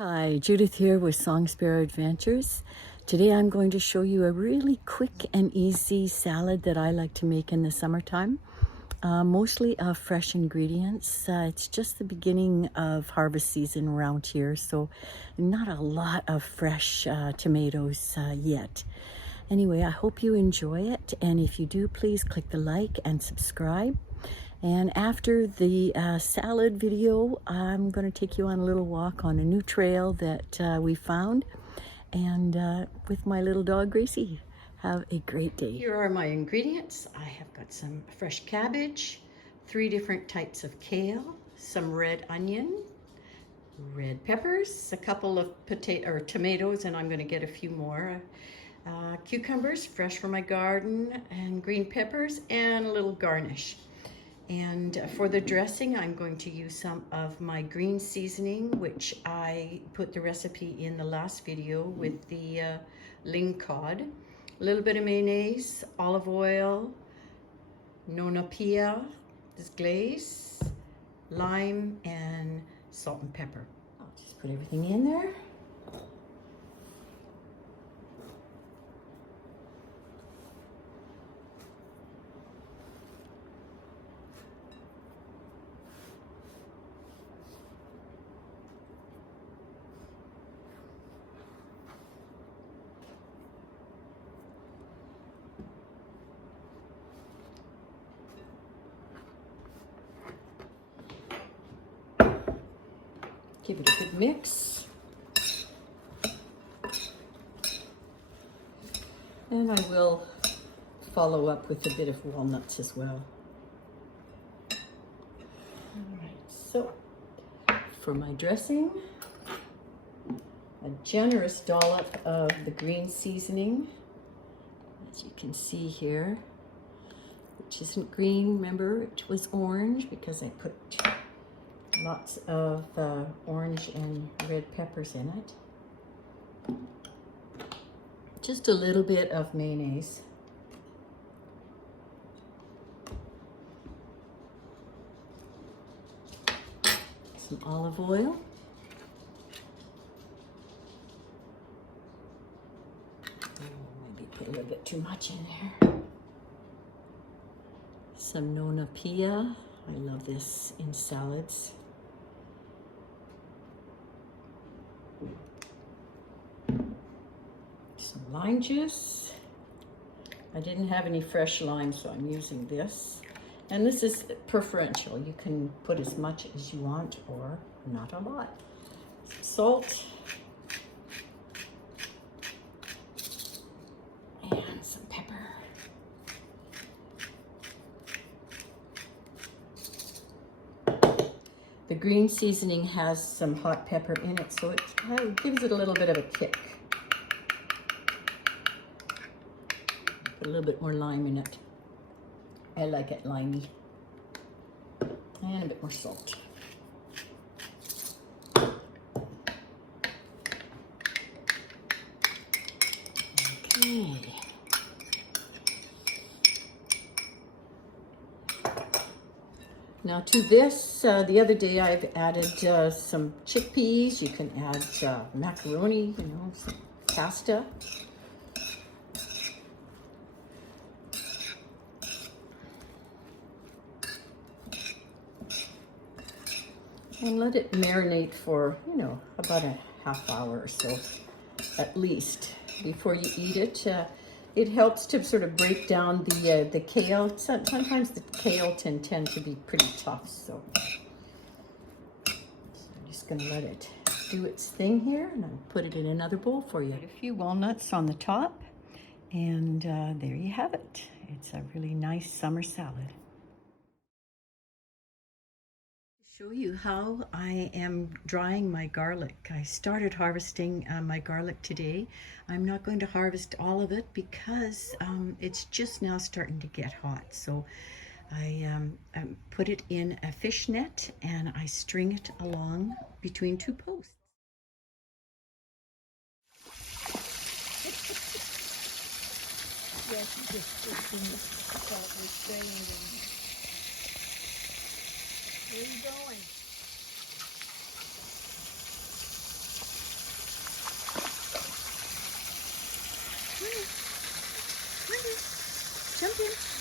Hi, Judith here with Song Sparrow Adventures. Today I'm going to show you a really quick and easy salad that I like to make in the summertime. Mostly of fresh ingredients. It's just the beginning of harvest season around here, so not a lot of fresh tomatoes yet. Anyway, I hope you enjoy it, and if you do, please click the like and subscribe. And after the salad video, I'm going to take you on a little walk on a new trail that we found, and with my little dog Gracie. Have a great day. Here are my ingredients. I have got some fresh cabbage, 3 different types of kale, some red onion, red peppers, a couple of tomatoes, and I'm going to get a few more. Cucumbers, fresh from my garden, and green peppers, and a little garnish. And for the dressing, I'm going to use some of my green seasoning, which I put the recipe in the last video with the ling cod. A little bit of mayonnaise, olive oil, nona pia, this glaze, lime, and salt and pepper. I'll just put everything in there. Give it a good mix. And I will follow up with a bit of walnuts as well. All right, so for my dressing, a generous dollop of the green seasoning, as you can see here, which isn't green, remember it was orange because I put lots of orange and red peppers in it. Just a little bit of mayonnaise. Some olive oil. Maybe put a little bit too much in there. Some nona pia. I love this in salads. Some lime juice. I didn't have any fresh lime, so I'm using this. And this is preferential. You can put as much as you want or not a lot. Some salt. And some pepper. The green seasoning has some hot pepper in it, so it gives it a little bit of a kick. Put a little bit more lime in it. I like it limey. And a bit more salt. Okay. Now to this, the other day I've added some chickpeas. You can add macaroni, some pasta. And let it marinate for, about a half hour or so, at least, before you eat it. It helps to sort of break down the kale. Sometimes the kale tend to be pretty tough, so I'm just going to let it do its thing here, and I'll put it in another bowl for you. A few walnuts on the top, and there you have it. It's a really nice summer salad. Show you how I am drying my garlic. I started harvesting my garlic today. I'm not going to harvest all of it because it's just now starting to get hot. So I put it in a fish net and I string it along between 2 posts. Yes, you just where are you going? Come on in. Come on in. Jump in.